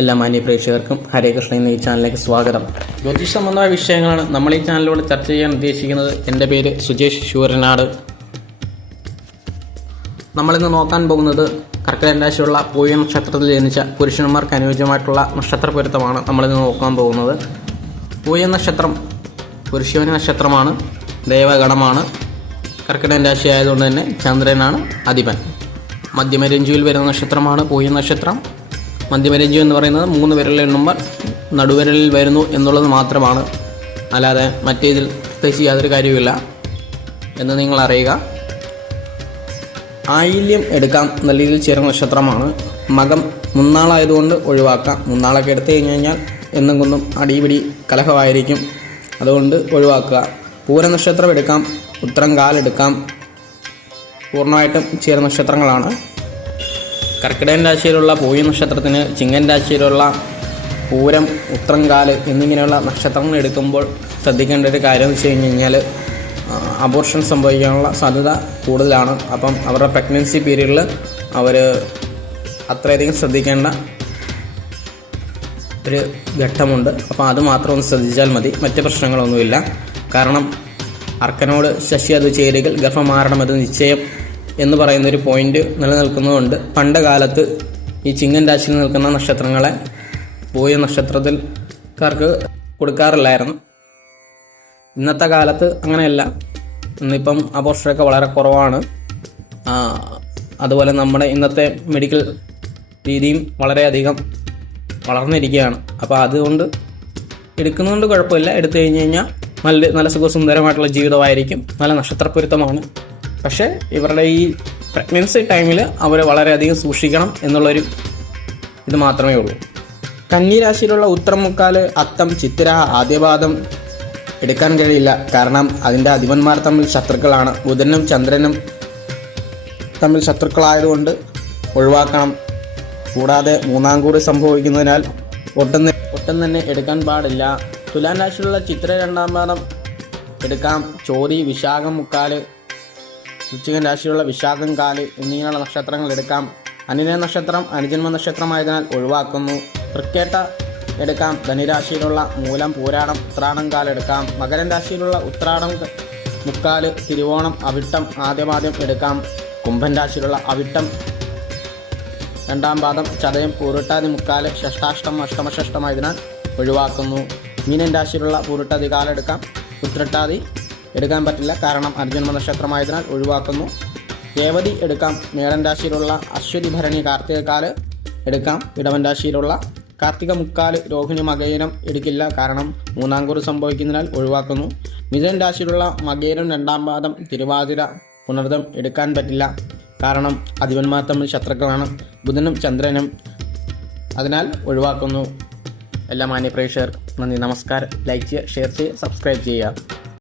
എല്ലാ മാന്യ പ്രേക്ഷകർക്കും ഹരേ എന്ന ഈ ചാനലിലേക്ക് സ്വാഗതം. ജ്യോതിഷ സംബന്ധമായ വിഷയങ്ങളാണ് നമ്മൾ ഈ ചാനലിലൂടെ ചർച്ച ചെയ്യാൻ ഉദ്ദേശിക്കുന്നത്. എന്റെ പേര് സുജേഷ് ശൂരനാട്. നമ്മളിന്ന് നോക്കാൻ പോകുന്നത് കർക്കിടക രാശിയുള്ള പൂയ നക്ഷത്രത്തിൽ ജനിച്ച പുരുഷന്മാർക്ക് അനുയോജ്യമായിട്ടുള്ള നക്ഷത്ര പൊരുത്തമാണ് നമ്മളിന്ന് നോക്കാൻ പോകുന്നത്. പൂയ നക്ഷത്രം പുരുഷവനി നക്ഷത്രമാണ് ദേവഗണമാണ് കർക്കിടക രാശി ആയതുകൊണ്ട് തന്നെ ചന്ദ്രനാണ് അധിപൻ. മധ്യമരഞ്ജുവിൽ വരുന്ന നക്ഷത്രമാണ് പൂയ നക്ഷത്രം. മധ്യമരഞ്ജു എന്ന് പറയുന്നത് മൂന്ന് വിരലിൽ എണ്ണുമ്പോൾ നടുവിരലിൽ വരുന്നു എന്നുള്ളത് മാത്രമാണ്. അല്ലാതെ മറ്റേതിൽ പ്രത്യേകിച്ച് യാതൊരു കാര്യവുമില്ല എന്ന് നിങ്ങൾ അറിയുക. ആയില്യം എടുക്കാം നല്ല രീതിയിൽ ചേരുന്ന നക്ഷത്രമാണ് മകം മുന്നാളായതുകൊണ്ട് ഒഴിവാക്കാം. മുന്നാളൊക്കെ എടുത്തു കഴിഞ്ഞു കഴിഞ്ഞാൽ എന്നും കൊന്നും അടിപിടി കലഹമായിരിക്കും. അതുകൊണ്ട് ഒഴിവാക്കുക. പൂര നക്ഷത്രം എടുക്കാം. ഉത്തരം കാലെടുക്കാം പൂർണമായിട്ടും ചേരുന്ന നക്ഷത്രങ്ങളാണ് കർക്കിടകൻ രാശിയിലുള്ള പൂയ നക്ഷത്രത്തിന് ചിങ്ങൻ രാശിയിലുള്ള പൂരം ഉത്രങ്കാൽ എന്നിങ്ങനെയുള്ള നക്ഷത്രങ്ങൾ എടുക്കുമ്പോൾ ശ്രദ്ധിക്കേണ്ട ഒരു കാര്യം എന്ന് വെച്ച് കഴിഞ്ഞ് കഴിഞ്ഞാൽ അബോർഷൻ സംഭവിക്കാനുള്ള സാധ്യത കൂടുതലാണ്. അപ്പം അവരുടെ പ്രഗ്നൻസി പീരീഡിൽ അവർ അത്രയധികം ശ്രദ്ധിക്കേണ്ട ഒരു ഘട്ടമുണ്ട്. അപ്പോൾ അത് മാത്രം ഒന്ന് ശ്രദ്ധിച്ചാൽ മതി. മറ്റ് പ്രശ്നങ്ങളൊന്നുമില്ല. കാരണം അർക്കനോട് ശശി അത് ചേരുകൾ ഗർഭമാറണമെന്ന് നിശ്ചയം. എന്ന് പറയുന്ന ഒരു പോയിന്റ് നിലനിൽക്കുന്നതുകൊണ്ട് പണ്ട് കാലത്ത് ഈ ചിങ്ങൻ രാശിയിൽ നിൽക്കുന്ന നക്ഷത്രങ്ങളെ പൂയ നക്ഷത്രത്തിൽക്കാർക്ക് കൊടുക്കാറില്ലായിരുന്നു. ഇന്നത്തെ കാലത്ത് അങ്ങനെയല്ല. ഇന്നിപ്പം അപോഷറൊക്കെ വളരെ കുറവാണ്. അതുപോലെ നമ്മുടെ ഇന്നത്തെ മെഡിക്കൽ രീതിയും വളരെയധികം വളർന്നിരിക്കുകയാണ്. അപ്പോൾ അതുകൊണ്ട് എടുക്കുന്നതുകൊണ്ട് കുഴപ്പമില്ല. എടുത്തു കഴിഞ്ഞ് കഴിഞ്ഞാൽ നല്ല നല്ല സുഖസുന്ദരമായിട്ടുള്ള ജീവിതമായിരിക്കും. നല്ല നക്ഷത്രപ്പൊരുത്തമാണ് പക്ഷേ ഇവരുടെ ഈ പ്രഗ്നൻസി ടൈമിൽ അവർ വളരെയധികം സൂക്ഷിക്കണം എന്നുള്ളൊരു ഇത് മാത്രമേ ഉള്ളൂ. കന്നിരാശിയിലുള്ള രാശിയിലുള്ള ഉത്തരം മുക്കാൽ അത്തം ചിത്തിര ആദ്യപാദം എടുക്കാൻ കഴിയില്ല. കാരണം അതിന്റെ അധിപന്മാർ തമ്മിൽ ശത്രുക്കളാണ്. ബുധനും ചന്ദ്രനും തമ്മിൽ ശത്രുക്കളായതുകൊണ്ട് ഒഴിവാക്കണം. കൂടാതെ മൂന്നാം കൂടി സംഭവിക്കുന്നതിനാൽ ഒട്ടും ഒട്ടും തന്നെ എടുക്കാൻ പാടില്ല. തുലാം രാശിയിലുള്ള ചിത്ര രണ്ടാം പാദം എടുക്കാം. ചോതി വിശാഖം മുക്കാൽ വൃശ്ചികൻ രാശിയുള്ള വിശാഖം കാൽ എന്നിങ്ങനെയുള്ള നക്ഷത്രങ്ങൾ എടുക്കാം. അനിനയ നക്ഷത്രം അനുജന്മ നക്ഷത്രമായതിനാൽ ഒഴിവാക്കുന്നു. തൃക്കേട്ട എടുക്കാം. ധനുരാശിയിലുള്ള മൂലം പൂരാടം ഉത്രാടം കാലെടുക്കാം മകരൻ രാശിയിലുള്ള ഉത്രാടം മുക്കാൽ തിരുവോണം അവിട്ടം ആദ്യപാദ്യം എടുക്കാം. കുംഭൻ രാശിയിലുള്ള അവിട്ടം രണ്ടാം പാദം ചതയം പൂരുട്ടാതി മുക്കാൽ ഷഷ്ടാഷ്ടം അഷ്ടമഷഷ്ടമായതിനാൽ ഒഴിവാക്കുന്നു. മീനൻ രാശിയിലുള്ള പൂരുട്ടാതി കാലെടുക്കാം ഉത്രട്ടാതി എടുക്കാൻ പറ്റില്ല. കാരണം അർജുന്മ നക്ഷത്രമായതിനാൽ ഒഴിവാക്കുന്നു. രേവതി എടുക്കാം. മേടൻ രാശിയിലുള്ള അശ്വതി ഭരണി കാർത്തികക്കാൽ എടുക്കാം. ഇടവൻ രാശിയിലുള്ള കാർത്തിക മുക്കാൽ രോഹിണി മകയിനം എടുക്കില്ല. കാരണം മൂന്നാം കുറി സംഭവിക്കുന്നതിനാൽ ഒഴിവാക്കുന്നു. മിഥുൻ രാശിയിലുള്ള മകയിനം രണ്ടാം പാദം തിരുവാതിര പുനർദം എടുക്കാൻ പറ്റില്ല. കാരണം അധിപന്മാർ തമ്മിൽ ശത്രുക്കളാണ്. ബുധനും ചന്ദ്രനും അതിനാൽ ഒഴിവാക്കുന്നു. എല്ലാ മാന്യ പ്രേക്ഷകർ നന്ദി. നമസ്കാരം. ലൈക്ക് ചെയ്യുക ഷെയർ ചെയ്യുക സബ്സ്ക്രൈബ് ചെയ്യുക.